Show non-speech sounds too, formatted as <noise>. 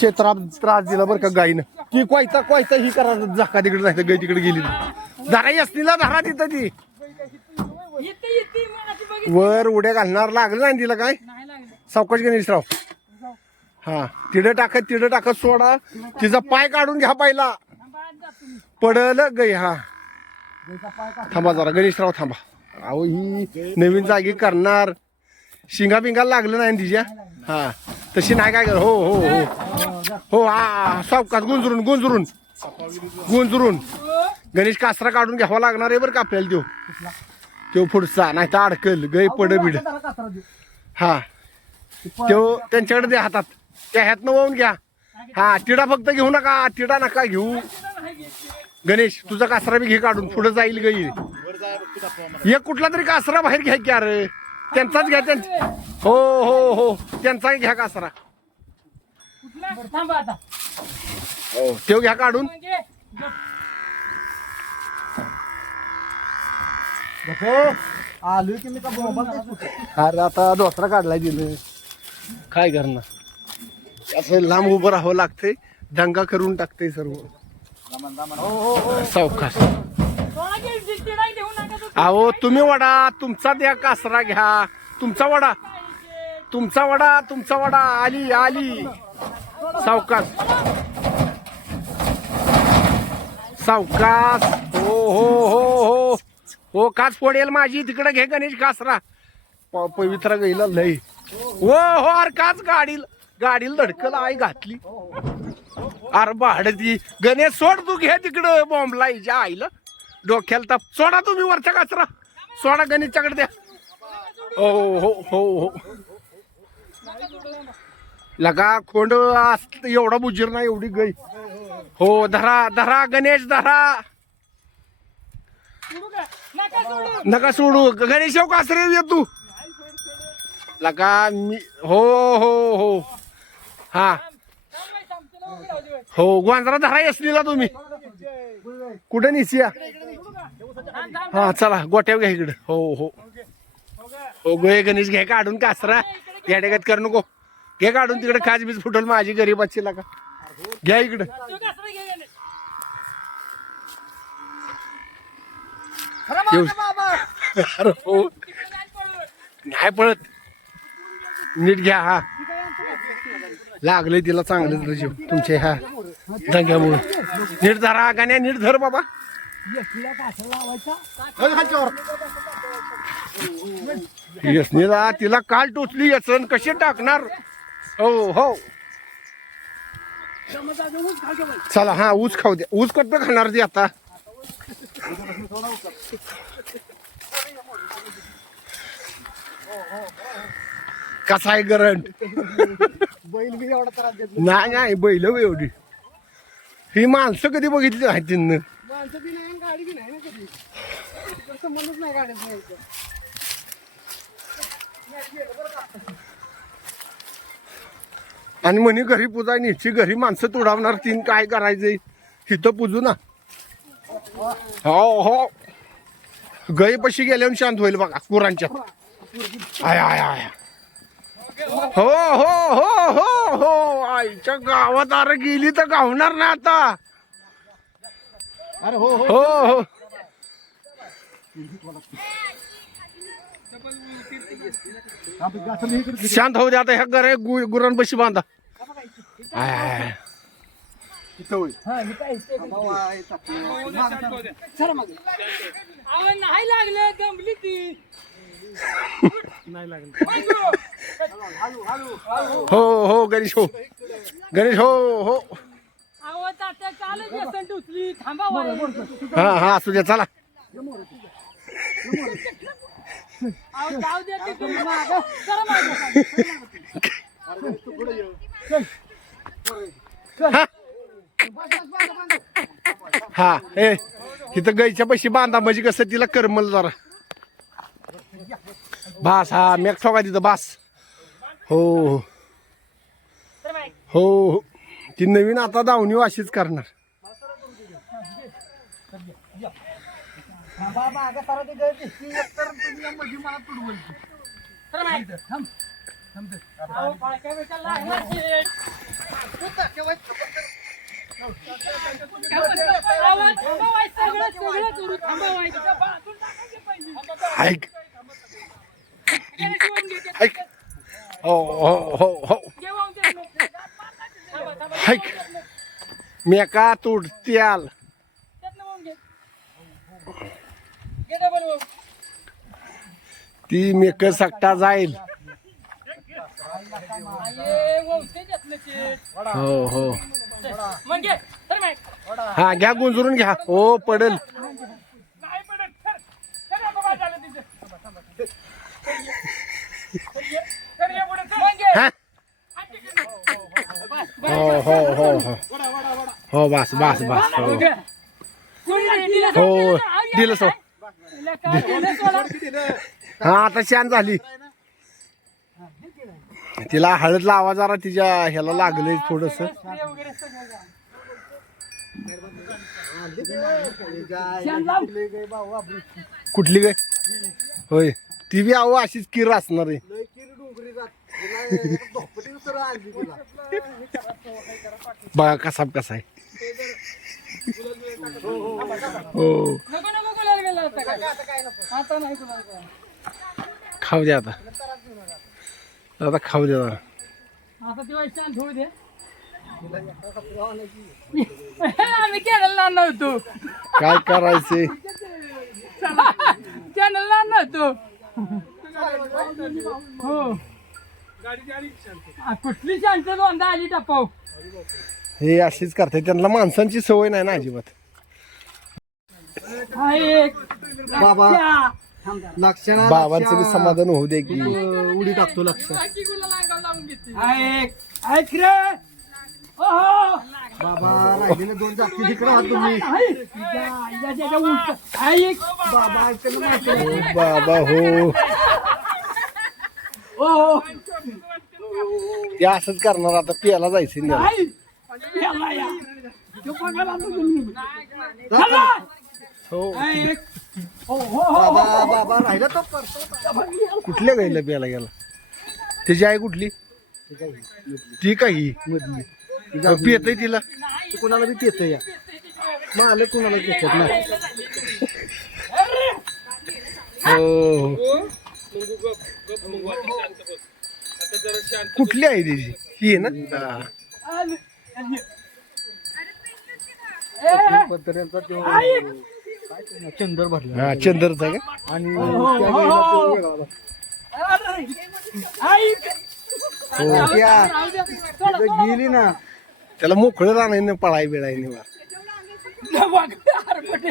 क्षेत्रात त्रास दिला बरं का गाईनं. ती कोयता कोयता ही करा झाका तिकडे नाही तर गाई तिकडे गेली. धरा असतीला धरा तिथं ती. वर उड्या घालणार लागलं नाही तिला काय? सावकाश लागलं सावकाश गणेशराव. हा तिडं टाकत तिडं टाकत सोडा. तिचा पाय काढून घ्या पहिला. पडलं पडल गई हा. थांबा जरा गणेशराव थांबा. अहो ही नवीन जागी करणार. शिंगा बिंगा लागलं नाही तिच्या? हा. तशी नाही काय कर. हो हो हो. हो हा सावकाश गुंजरून गुंजरून. गुंजरून. गणेश कासरा काढून घ्यावा लागणार आहे बरं का आपल्याला देऊ त्यो पुढचा नाही तर अडकल गै पड बिड. हा. त्यो त्यांच्याकडे द्या हातात. त्या ह्यातनं वाहून घ्या. हा तिडा फक्त घेऊ नका. तिडा नका घेऊ. गणेश तुझा कासरा बी घे काढून. पुढे जाईल गई एक कुठला तरी कासरा बाहेर घ्या की अरे. त्यांचाच घ्या त्यांचा हो हो हो. त्यांचाही घ्या कासरा. कुठला? थांबा आता हो तेव घ्या काढून. म्हणजे आलोय की मी का अरे आता दोसरा काढलाय दिलं काय करणार? असं लांब उभं राहावं लागतंय. दंगा करून टाकते सर्व. सावकाश तिडा देऊ नका तो अहो तुम्ही वडा तुमचा द्या कासरा घ्या. तुमचा वडा. तुमचा वडा तुमचा वडा. आली आली. सावकाश. सावकाश. हो हो हो हो. हो काच फोडेल माझी. तिकडे घे गणेश कासरा. प- पवित्र गईला लय. हो हो अरे काच गाडील गाडीला धडकल आई घातली. अरे भाडती गणेश सोड तू घे तिकडं. बॉम्बला हिच्या आईला. डोक्याला ताप. सोडा तुम्ही वरच्या कचरा. सोडा गणेशच्याकडे द्या. हो हो हो हो. लगा खोंड एवढा बुजीर नाही एवढी गई हो धरा धरा गणेश धरा. नका सोडू. गणेश येऊ कासरे ये तू. लगा मी हो हो हो. हा. हो गोंजरा धरा असलेला तुम्ही. कुठे निसिया हा चला गोट्या घ्या इकडे. हो हो. हो गोय गणेश घे काढून कासरा. या डेगात करू नको. घे काढून तिकडे काच बीज फुटल माझी गरीबाची का. घ्या इकडे. अरे हो. नाही पळत. नीट घ्या हा. लागले तिला चांगलं रजीव तुमचे ह्या दंग्यामुळे. नीट धरा गाण्या नीट धर बाबा. यसनीला तिला काल टोचली यसन कशी टाकणार? हो हो. चला हा ऊस खाऊ द्या. ऊस कसं खाणार ती आता? कसा आहे करंट बैल बी एवढा त्रास देत नाही. नाही बैल एवढी. ही माणसं कधी बघितली नाही तिनं? माणसं बी नाही आणि गाडी बी नाही ना कधी. संबंधच नाही गाड्याचा आणि म्हणे घरी पुजाय न्यायची घरी माणसं तुडावणार तीन काय करायचंय? हिथं पूजू ना. हो हो. गय पशी गेल्यावर शांत होईल बघा कुरांच्या आया आया आय. हो हो हो हो हो. आईच्या गावात अरे गेली तर गावणार ना आता. अरे हो हो. हो हो. शांत होऊ दे आता ह्या घर गुरांपाशी बांधा. नाही लागलं दमली ती. हो हो गणेश हो. गणेश हो हो. हा हा असू द्या चला. हा. ए इथं गाईच्या पैशी बांधा म्हणजे कसं तिला करमल जरा. बास हा मेक ठोका तिथं बास. हो हो. ती नवीन आता दावणी वाशीच करणार. ऐक. हो हो हो हो. ऐक मेका वाहून. ती मेक सकटा जाईल. हो हो. हा घ्या गुंजरून घ्या हो पडल नाही पडत. सर. सर, आता काय झालं तिचं? सर, ये. सर, ये पुढे. मग घे. हा हात तिकडे. बस, बस. हो हो हो हो. हो बस बस बस हो. हो दिलं. सो. हा आता शांत झाली. तिला हळद लावा जरा तिच्या ह्याला लागलंय थोडस. कुठली काय होय. ती बी अहो अशीच किर असणार आहे. बघा कसा कसा आहे. हो. नको नको गुलाल गेला आता. काय आता नाही गुलाल गेला. खाऊ द्या आता. आता खाऊ द्या आम्ही केलेला नव्हतो काय करायचे? <laughs> चॅनलला नव्हतो हो. आ, कुठली शांत दोनदा आली टपाव. हे अशीच करते. त्यांना माणसांची सवय नाही ना अजिबात. हा एक बाबा. लक्षणा बाबांचं बी समाधान होऊ दे की. उडी टाकतो लक्ष. हा एक. ऐक रे. ओहो. बाबा राहिलेले दोन जागती तिकडे आहात तुम्ही. हाय. या, या, या, या, उलट. हा एक बाबा ऐकलं माहिती आहे. हो बाबा हो. ओहो. ते असंच करणार आता पियाला जायचं नाही. आलो. हो. हा. हो, हो, बाबा. बाबा राहिला तो कुठल्या गाईला प्यायला गेला? त्याची आई कुठली? ती काही मधली. पियत तिला? कोणाला बी पित या. मालक कोणाला पितात ना हो. कुठली आहे त्याची ही आहे ना हा. पत्र्यांचा तो हा चंदर भरला हा चंदरचा का आणि हो, त्या हो, वेळेला हो. तो वेगळा त्या तिथं. गेली ना त्याला मोकळं राहणार पळाय बिळाय निवा बघ, अरे, कुठे?